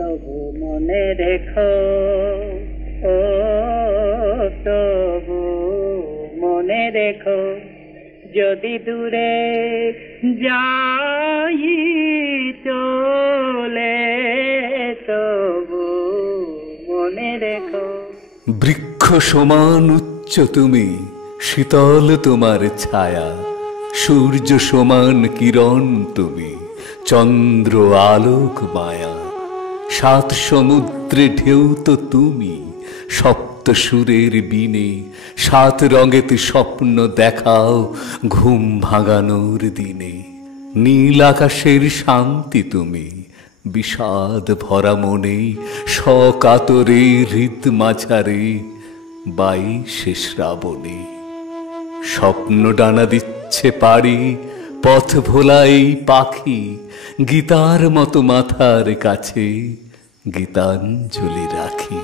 তবু মনে রেখো, ও তবু মনে রেখো, যদি দূরে যাই চলে, তবু মনে রেখো। বৃক্ষ সমান উচ্চ তুমি, শীতল তোমার ছায়া, সূর্য সমান কিরণ তুমি, চন্দ্র আলোক মায়া। সাত সমুদ্রে ঢেউ তো তুমি, সপ্ত সুরের বীণে, সাত রঙেতে স্বপ্ন দেখাও ঘুম ভাঙানোর দিনে। নীল আকাশের শান্তি তুমি, বিষাদ ভরা মনে, সকাতরে হৃদ মাঝারে 22শে শ্রাবণে। স্বপ্ন ডানা দিচ্ছে পাড়ি, পথ ভোলাই পাখি, গীতার মতো মাথার কাছে গীতাঞ্জলি রাখি।